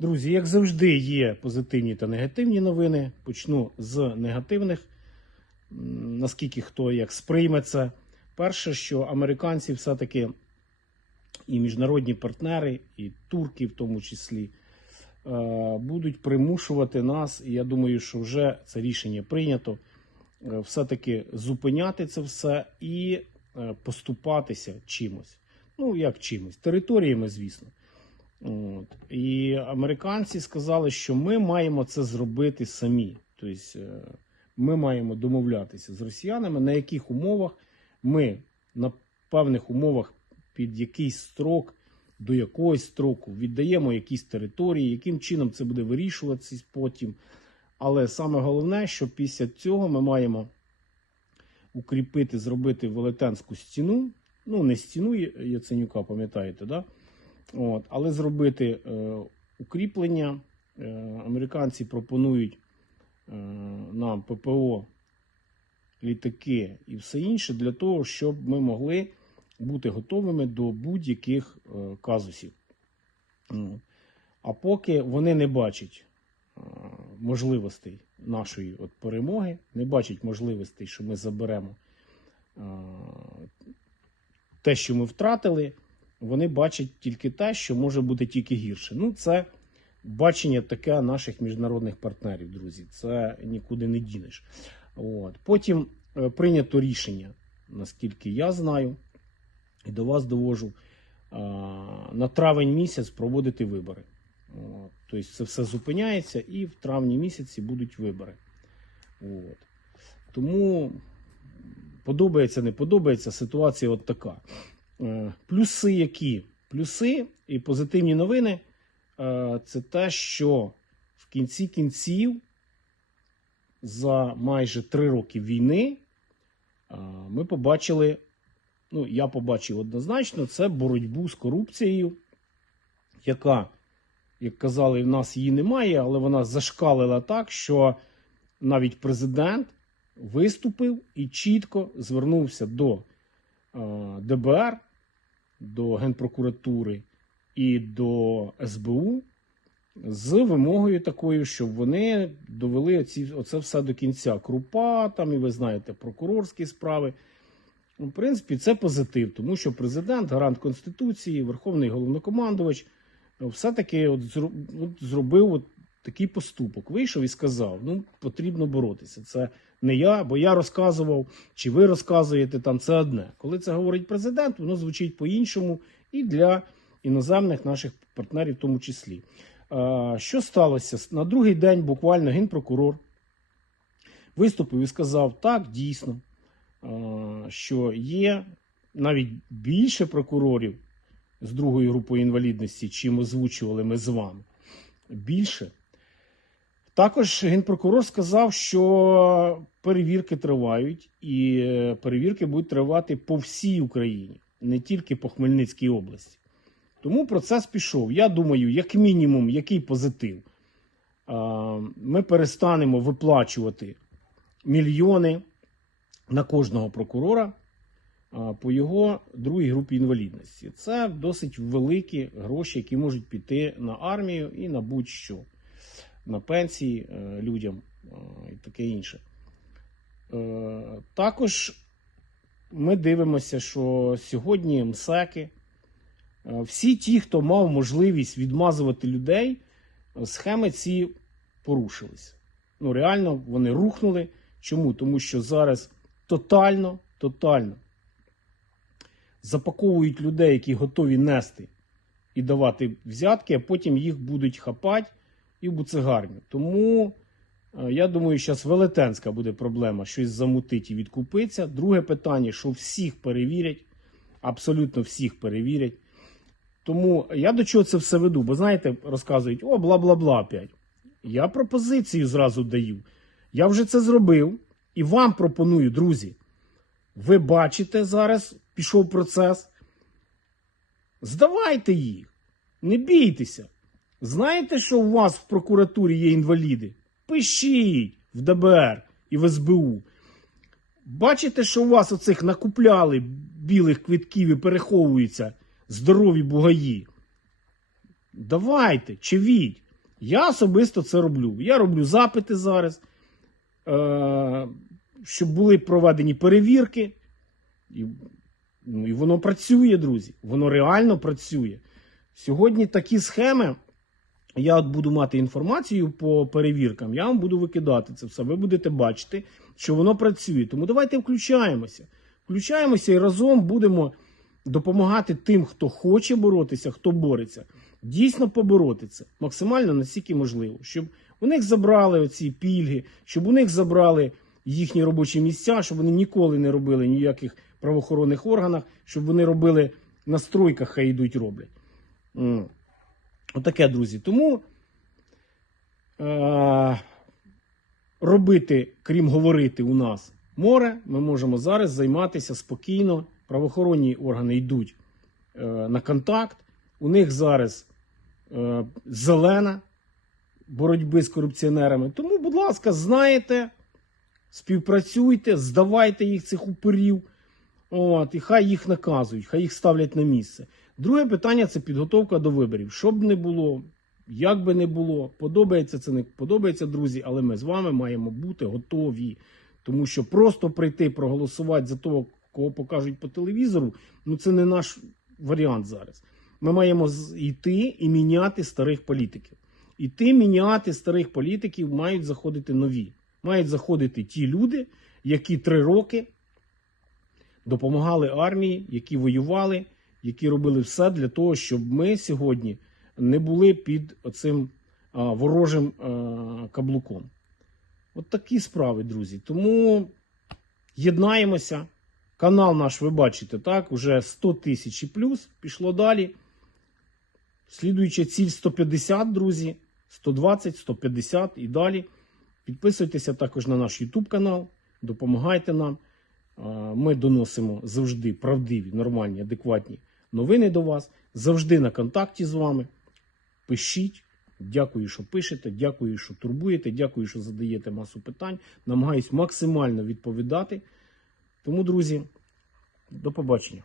Друзі, як завжди, є позитивні та негативні новини. Почну з негативних, наскільки хто як сприйме це. Перше, що американці все-таки і міжнародні партнери, і турки в тому числі, е, будуть примушувати нас, і я думаю, що вже це рішення прийнято, е, все-таки зупиняти це все і е, поступатися чимось. Ну, як чимось, територіями, звісно. От. І американці сказали, що ми маємо це зробити самі. Тобто е, ми маємо домовлятися з росіянами, на яких умовах ми на певних умовах під якийсь строк, до якогось строку віддаємо якісь території, яким чином це буде вирішуватися потім. Але саме головне, що після цього ми маємо укріпити, зробити велетенську стіну. Ну, не стіну Яценюка, пам'ятаєте, да? От, але зробити е, укріплення. Е, американці пропонують е, нам ППО, літаки і все інше для того, щоб ми могли бути готовими до будь-яких е, казусів. А поки вони не бачать е, можливостей нашої от перемоги, не бачать можливостей, що ми заберемо е, те, що ми втратили, вони бачать тільки те, що може бути тільки гірше. Ну, це бачення таке наших міжнародних партнерів, друзі. Це нікуди не дінеш. От. Потім е, прийнято рішення, наскільки я знаю, і до вас довожу, на травень місяць проводити вибори. От. Тобто це все зупиняється і в травні місяці будуть вибори. От. Тому подобається, не подобається, ситуація от така. Е, Плюси які? Плюси і позитивні новини е, це те, що в кінці кінців за майже три роки війни е, ми побачили, ну, я побачив однозначно, це боротьбу з корупцією, яка, як казали, в нас її немає, але вона зашкалила так, що навіть президент виступив і чітко звернувся до ДБР, до Генпрокуратури і до СБУ з вимогою такою, щоб вони довели оці, оце все до кінця. Крупа, там, і ви знаєте, прокурорські справи. Ну, В принципі, це позитив, тому що президент, гарант Конституції, Верховний головнокомандувач, е, все-таки от зробив от такий поступок. Вийшов і сказав: ну, потрібно боротися. Це не я, бо я розказував, чи ви розказуєте там це одне. Коли це говорить президент, воно звучить по-іншому і для іноземних наших партнерів, в тому числі. Що сталося? На другий день буквально генпрокурор виступив і сказав: так, дійсно, що є навіть більше прокурорів з другою групою інвалідності, чим озвучували ми з вами. Більше. Також генпрокурор сказав, що перевірки тривають, і е, перевірки будуть тривати по всій Україні, не тільки по Хмельницькій області. Тому процес пішов. Я думаю, як мінімум, який позитив. Ми перестанемо виплачувати мільйони на кожного прокурора по його другій групі інвалідності. Це досить великі гроші, які можуть піти на армію і на будь-що, на пенсії е, людям е, і таке інше. Е, Також ми дивимося, що сьогодні МСЕКи, всі ті, хто мав можливість відмазувати людей, схеми ці порушились. Ну, реально, вони рухнули. Чому? Тому що зараз тотально, тотально запаковують людей, які готові нести і давати взятки, а потім їх будуть хапати і в буцегарню. Тому е, я думаю, зараз велетенська буде проблема щось замутити і відкупитися. Друге питання, що всіх перевірять, абсолютно всіх перевірять. Тому я до чого це все веду? Бо знаєте, розказують, о, бла бла бла опять. Я пропозицію зразу даю. Я вже це зробив і вам пропоную, друзі. Ви бачите зараз, пішов процес. Здавайте їх, не бійтеся. Знаєте, що у вас в прокуратурі є інваліди? Пишіть в ДБР і в СБУ. Бачите, що у вас оцих накупляли білих квитків і переховуються здорові бугаї. Давайте, чевіть. Я особисто це роблю. Я роблю запити зараз, е, щоб були проведені перевірки. І, ну, і воно працює, друзі. Воно реально працює. Сьогодні такі схеми. Я от буду мати інформацію по перевіркам, я вам буду викидати це все. Ви будете бачити, що воно працює. Тому давайте включаємося. Включаємося і разом будемо допомагати тим, хто хоче боротися, хто бореться, дійсно побороти це максимально наскільки можливо, щоб у них забрали оці пільги, щоб у них забрали їхні робочі місця, щоб вони ніколи не робили ніяких правоохоронних органах, щоб вони робили на стройках, хай йдуть роблять. Отаке, друзі. Тому е- робити, крім говорити, у нас море. Ми можемо зараз займатися спокійно. Правоохоронні органи йдуть е- на контакт. У них зараз е- зелена боротьби з корупціонерами. Тому, будь ласка, знаєте, співпрацюйте, здавайте їх цих упирів. От, і хай їх наказують, хай їх ставлять на місце. Друге питання це підготовка до виборів. Що б не було, як би не було, подобається це не подобається, друзі, але ми з вами маємо бути готові. Тому що просто прийти проголосувати за того, кого покажуть по телевізору, ну це не наш варіант зараз. Ми маємо йти і міняти старих політиків. Іти міняти старих політиків мають заходити нові. Мають заходити ті люди, які три роки допомагали армії, які воювали, які робили все для того, щоб ми сьогодні не були під цим ворожим каблуком. От такі справи, друзі. Тому єднаємося. Канал наш, ви бачите, так, уже 100 тисяч і плюс. Пішло далі. Слідуюча ціль 150, друзі. 120, 150 і далі. Підписуйтеся також на наш YouTube канал, допомагайте нам. Ми доносимо завжди правдиві, нормальні, адекватні новини до вас. Завжди на контакті з вами. Пишіть. Дякую, що пишете, дякую, що турбуєте, дякую, що задаєте масу питань. Намагаюсь максимально відповідати. Тому, друзі, до побачення.